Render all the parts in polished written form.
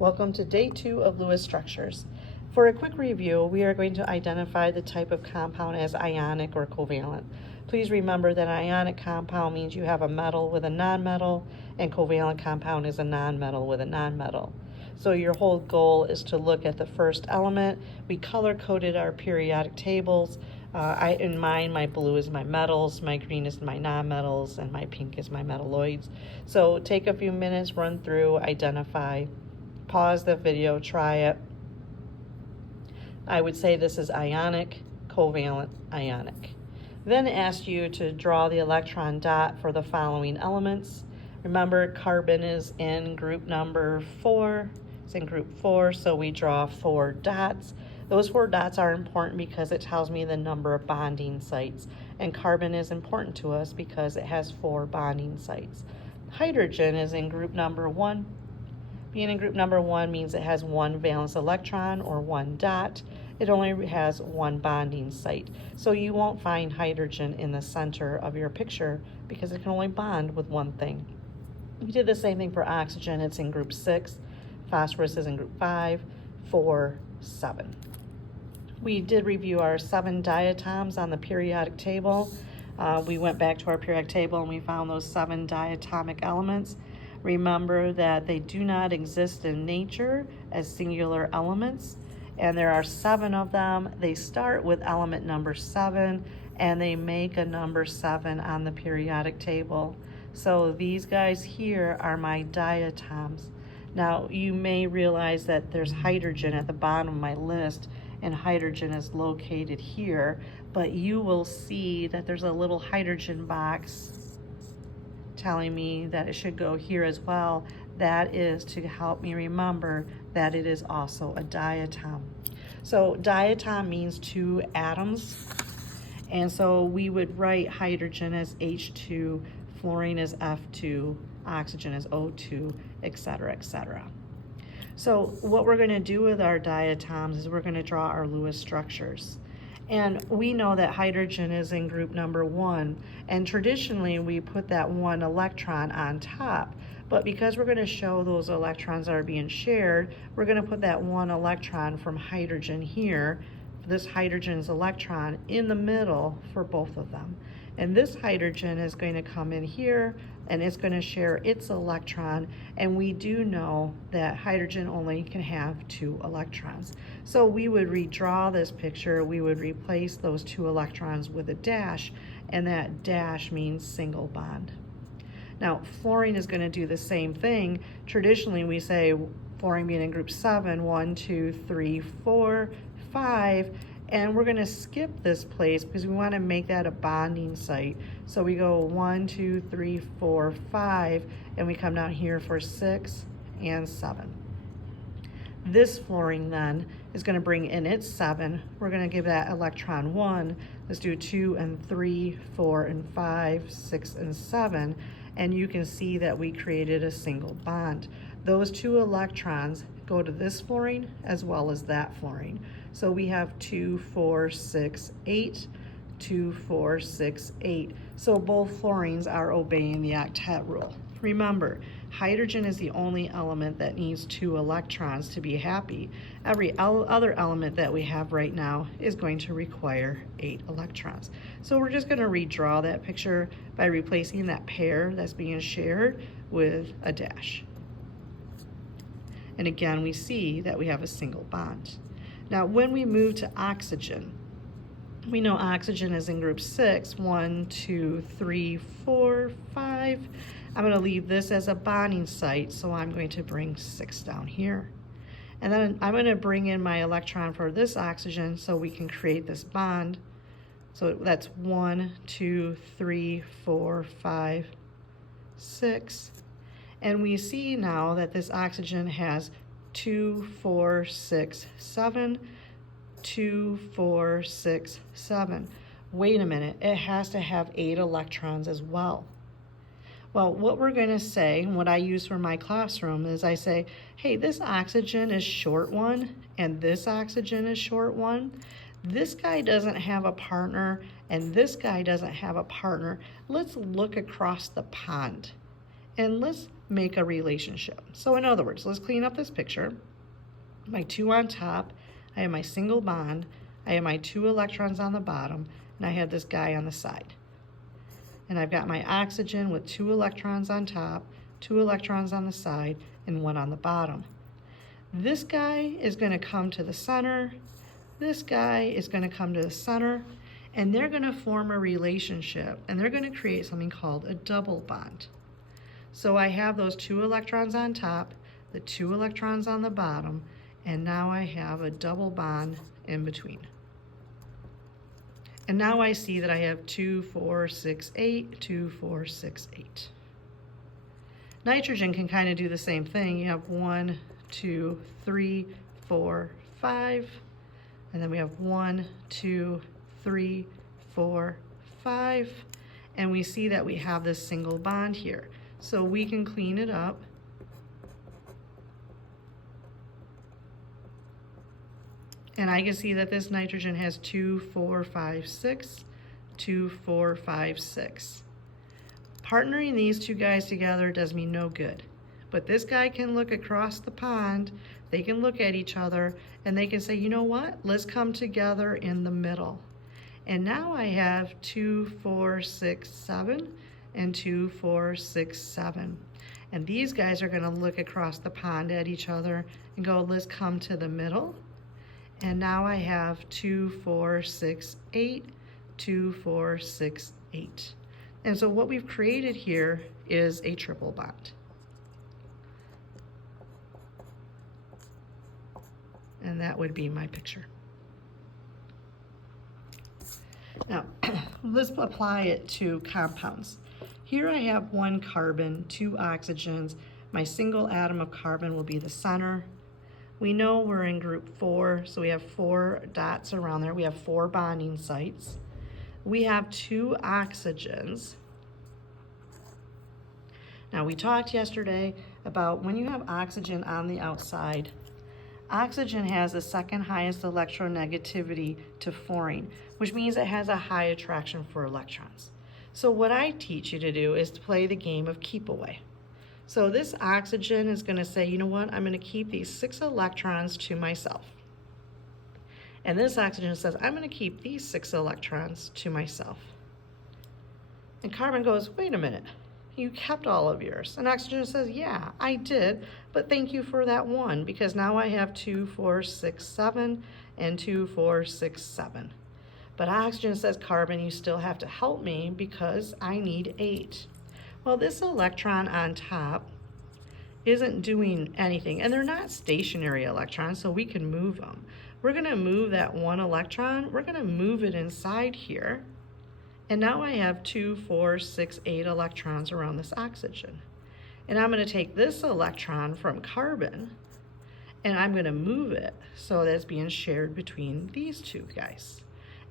Welcome to day 2 of Lewis structures. For a quick review, we are going to identify the type of compound as ionic or covalent. Please remember that ionic compound means you have a metal with a nonmetal, and covalent compound is a nonmetal with a nonmetal. So your whole goal is to look at the first element. We color-coded our periodic tables. In mine, my blue is my metals, my green is my nonmetals, and my pink is my metalloids. So take a few minutes, run through, identify, pause the video, try it. I would say this is ionic, covalent, ionic. Then ask you to draw the electron dot for the following elements. Remember, carbon is in group number 4. It's in group 4, so we draw 4 dots. Those 4 dots are important because it tells me the number of bonding sites. And carbon is important to us because it has 4 bonding sites. Hydrogen is in group number 1. Being in group number 1 means it has 1 valence electron or 1 dot. It only has 1 bonding site. So you won't find hydrogen in the center of your picture because it can only bond with one thing. We did the same thing for oxygen. It's in group 6. Phosphorus is in group 5, 4, 7. We did review our 7 diatoms on the periodic table. We went back to our periodic table and we found those 7 diatomic elements. Remember that they do not exist in nature as singular elements, and there are 7 of them. They start with element number 7, and they make a number 7 on the periodic table. So these guys here are my diatoms. Now, you may realize that there's hydrogen at the bottom of my list, and hydrogen is located here, but you will see that there's a little hydrogen box telling me that it should go here as well. That is to help me remember that it is also a diatom. So diatom means 2 atoms, and so we would write hydrogen as H2, fluorine as F2, oxygen as O2, etc., etc. So what we're going to do with our diatoms is we're going to draw our Lewis structures. And we know that hydrogen is in group number 1, and traditionally we put that 1 electron on top. But because we're going to show those electrons are being shared, we're going to put that 1 electron from hydrogen here, this hydrogen's electron, in the middle for both of them. And this hydrogen is going to come in here, and it's going to share its electron, and we do know that hydrogen only can have 2 electrons. So we would redraw this picture. We would replace those 2 electrons with a dash, and that dash means single bond. Now, fluorine is going to do the same thing. Traditionally, we say fluorine being in group 7, 1, 2, 3, 4, 5, and we're going to skip this place because we want to make that a bonding site. So we go 1, 2, 3, 4, 5, and we come down here for 6 and 7. This fluorine then is going to bring in its 7. We're going to give that electron 1. Let's do 2 and 3, 4 and 5, 6 and 7. And you can see that we created a single bond. Those 2 electrons go to this fluorine as well as that fluorine. So we have 2, 4, 6, 8, 2, 4, 6, 8. So both fluorines are obeying the octet rule. Remember, hydrogen is the only element that needs 2 electrons to be happy. Every other element that we have right now is going to require 8 electrons. So we're just going to redraw that picture by replacing that pair that's being shared with a dash. And again, we see that we have a single bond. Now, when we move to oxygen, we know oxygen is in group 6, 1, 2, 3, 4, 5. I'm going to leave this as a bonding site, so I'm going to bring 6 down here. And then I'm going to bring in my electron for this oxygen so we can create this bond. So that's 1, 2, 3, 4, 5, 6. And we see now that this oxygen has 2, 4, 6, 7, 2, 4, 6, 7. Wait a minute, it has to have 8 electrons as well. Well, what we're going to say, what I use for my classroom is I say, hey, this oxygen is short 1 and this oxygen is short 1. This guy doesn't have a partner and this guy doesn't have a partner. Let's look across the pond and let's make a relationship. So in other words, let's clean up this picture. My 2 on top, I have my single bond, I have my 2 electrons on the bottom, and I have this guy on the side. And I've got my oxygen with 2 electrons on top, 2 electrons on the side, and 1 on the bottom. This guy is going to come to the center, this guy is going to come to the center, and they're going to form a relationship, and they're going to create something called a double bond. So I have those 2 electrons on top, the 2 electrons on the bottom, and now I have a double bond in between. And now I see that I have 2, 4, 6, 8, 2, 4, 6, 8. Nitrogen can kind of do the same thing. You have 1, 2, 3, 4, 5, and then we have 1, 2, 3, 4, 5, and we see that we have this single bond here. So we can clean it up. And I can see that this nitrogen has 2, 4, 5, 6, 2, 4, 5, 6. Partnering these 2 guys together does me no good. But this guy can look across the pond, they can look at each other, and they can say, you know what, let's come together in the middle. And now I have 2, 4, 6, 7, and 2, 4, 6, 7. And these guys are gonna look across the pond at each other and go, let's come to the middle. And now I have 2, 4, 6, 8, 2, 4, 6, 8. And so what we've created here is a triple bond. And that would be my picture. Now, let's apply it to compounds. Here I have 1 carbon, 2 oxygens. My single atom of carbon will be the center. We know we're in group 4, so we have 4 dots around there. We have 4 bonding sites. We have 2 oxygens. Now, we talked yesterday about when you have oxygen on the outside, oxygen has the second highest electronegativity to fluorine, which means it has a high attraction for electrons. So what I teach you to do is to play the game of keep away. So this oxygen is going to say, you know what, I'm going to keep these 6 electrons to myself. And this oxygen says, I'm going to keep these 6 electrons to myself. And carbon goes, wait a minute, you kept all of yours. And oxygen says, yeah, I did, but thank you for that 1, because now I have 2, 4, 6, 7, and 2, 4, 6, 7. But oxygen says, carbon, you still have to help me because I need 8. Well, this electron on top isn't doing anything, and they're not stationary electrons, so we can move them. We're going to move that 1 electron, we're going to move it inside here, and now I have 2, 4, 6, 8 electrons around this oxygen. And I'm going to take this electron from carbon, and I'm going to move it so that it's being shared between these 2 guys.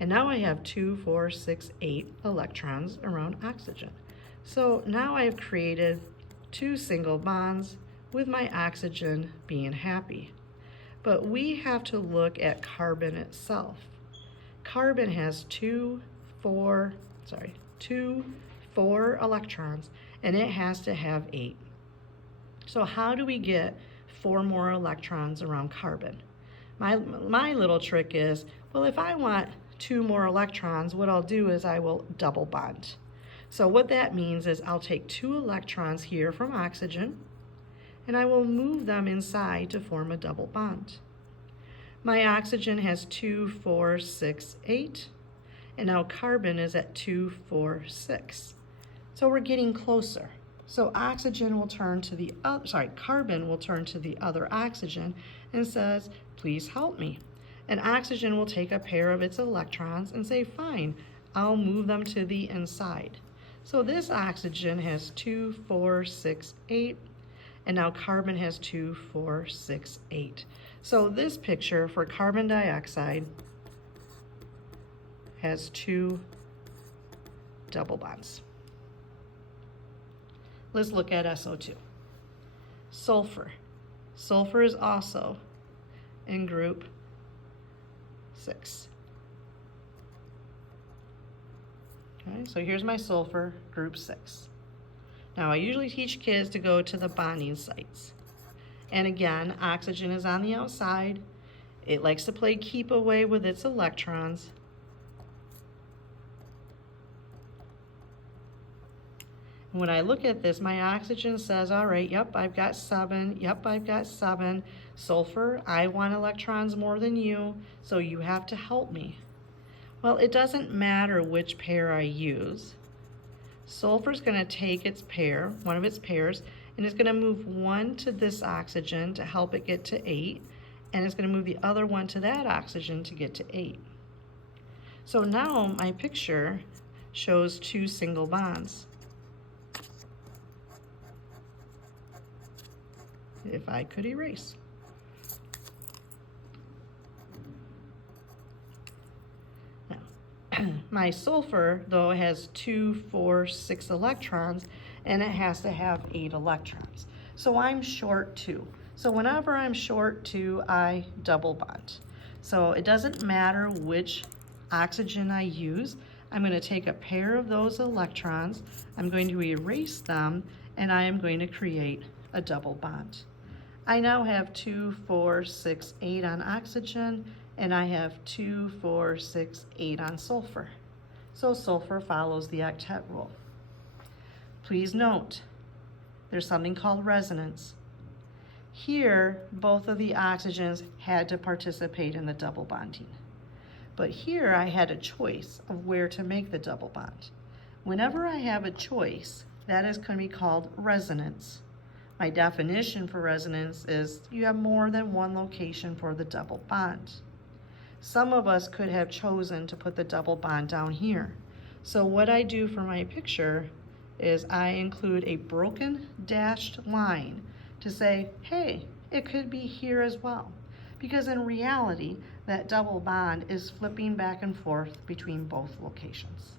And now I have 2, 4, 6, 8 electrons around oxygen. So now I've created 2 single bonds with my oxygen being happy. But we have to look at carbon itself. Carbon has 2, 4 electrons, and it has to have 8. So how do we get 4 more electrons around carbon? My little trick is, well, if I want 2 more electrons, what I'll do is I will double bond. So what that means is I'll take 2 electrons here from oxygen, and I will move them inside to form a double bond. My oxygen has 2, 4, 6, 8, and now carbon is at 2, 4, 6. So we're getting closer. So carbon will turn to the other oxygen and says, please help me. And oxygen will take a pair of its electrons and say, fine, I'll move them to the inside. So this oxygen has 2, 4, 6, 8, and now carbon has 2, 4, 6, 8. So this picture for carbon dioxide has 2 double bonds. Let's look at SO2. Sulfur. Sulfur is also in group 6. Okay, so here's my sulfur, group 6. Now, I usually teach kids to go to the bonding sites. And again, oxygen is on the outside. It likes to play keep away with its electrons. When I look at this, my oxygen says, all right, yep, I've got 7. Yep, I've got 7. Sulfur, I want electrons more than you, so you have to help me. Well, it doesn't matter which pair I use. Sulfur's going to take its pair, one of its pairs, and it's going to move 1 to this oxygen to help it get to 8, and it's going to move the other one to that oxygen to get to 8. So now my picture shows 2 single bonds. If I could erase. Now, my sulfur, though, has 2, 4, 6 electrons, and it has to have 8 electrons. So I'm short 2. So whenever I'm short 2, I double bond. So it doesn't matter which oxygen I use. I'm going to take a pair of those electrons, I'm going to erase them, and I am going to create a double bond. I now have 2, 4, 6, 8 on oxygen, and I have 2, 4, 6, 8 on sulfur. So sulfur follows the octet rule. Please note, there's something called resonance. Here, both of the oxygens had to participate in the double bonding. But here I had a choice of where to make the double bond. Whenever I have a choice, that is going to be called resonance. My definition for resonance is you have more than one location for the double bond. Some of us could have chosen to put the double bond down here. So what I do for my picture is I include a broken dashed line to say, hey, it could be here as well. Because in reality, that double bond is flipping back and forth between both locations.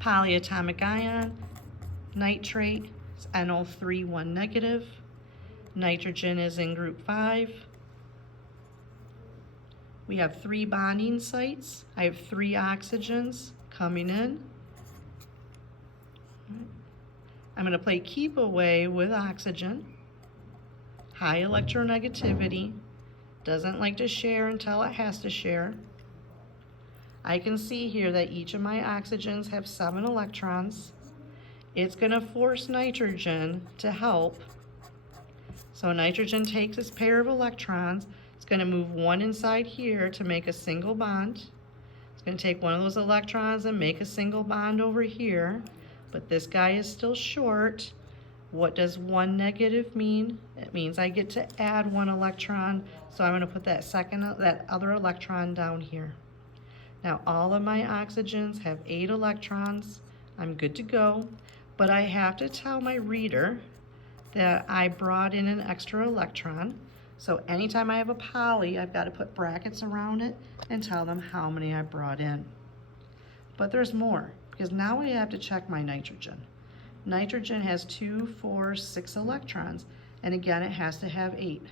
Polyatomic ion, nitrate, it's NO3 1 negative. Nitrogen is in group 5. We have 3 bonding sites. I have 3 oxygens coming in. I'm going to play keep away with oxygen. High electronegativity. Doesn't like to share until it has to share. I can see here that each of my oxygens have 7 electrons. It's going to force nitrogen to help. So nitrogen takes its pair of electrons. It's going to move 1 inside here to make a single bond. It's going to take one of those electrons and make a single bond over here. But this guy is still short. What does 1 negative mean? It means I get to add 1 electron. So I'm going to put that other electron down here. Now all of my oxygens have 8 electrons. I'm good to go. But I have to tell my reader that I brought in an extra electron. So anytime I have a poly, I've got to put brackets around it and tell them how many I brought in. But there's more, because now I have to check my nitrogen. Nitrogen has 2, 4, 6 electrons, and again, it has to have 8.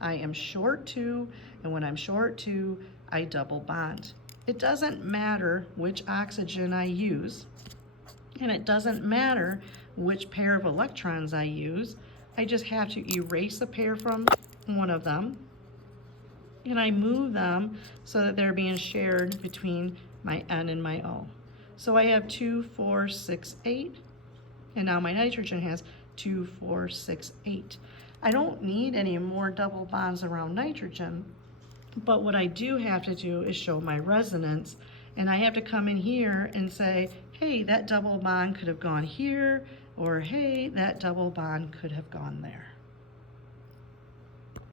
I am short 2, and when I'm short 2, I double bond. It doesn't matter which oxygen I use, and it doesn't matter which pair of electrons I use. I just have to erase a pair from one of them, and I move them so that they're being shared between my N and my O. So I have 2, 4, 6, 8, and now my nitrogen has 2, 4, 6, 8. I don't need any more double bonds around nitrogen, but what I do have to do is show my resonance, and I have to come in here and say, hey, that double bond could have gone here, or hey, that double bond could have gone there.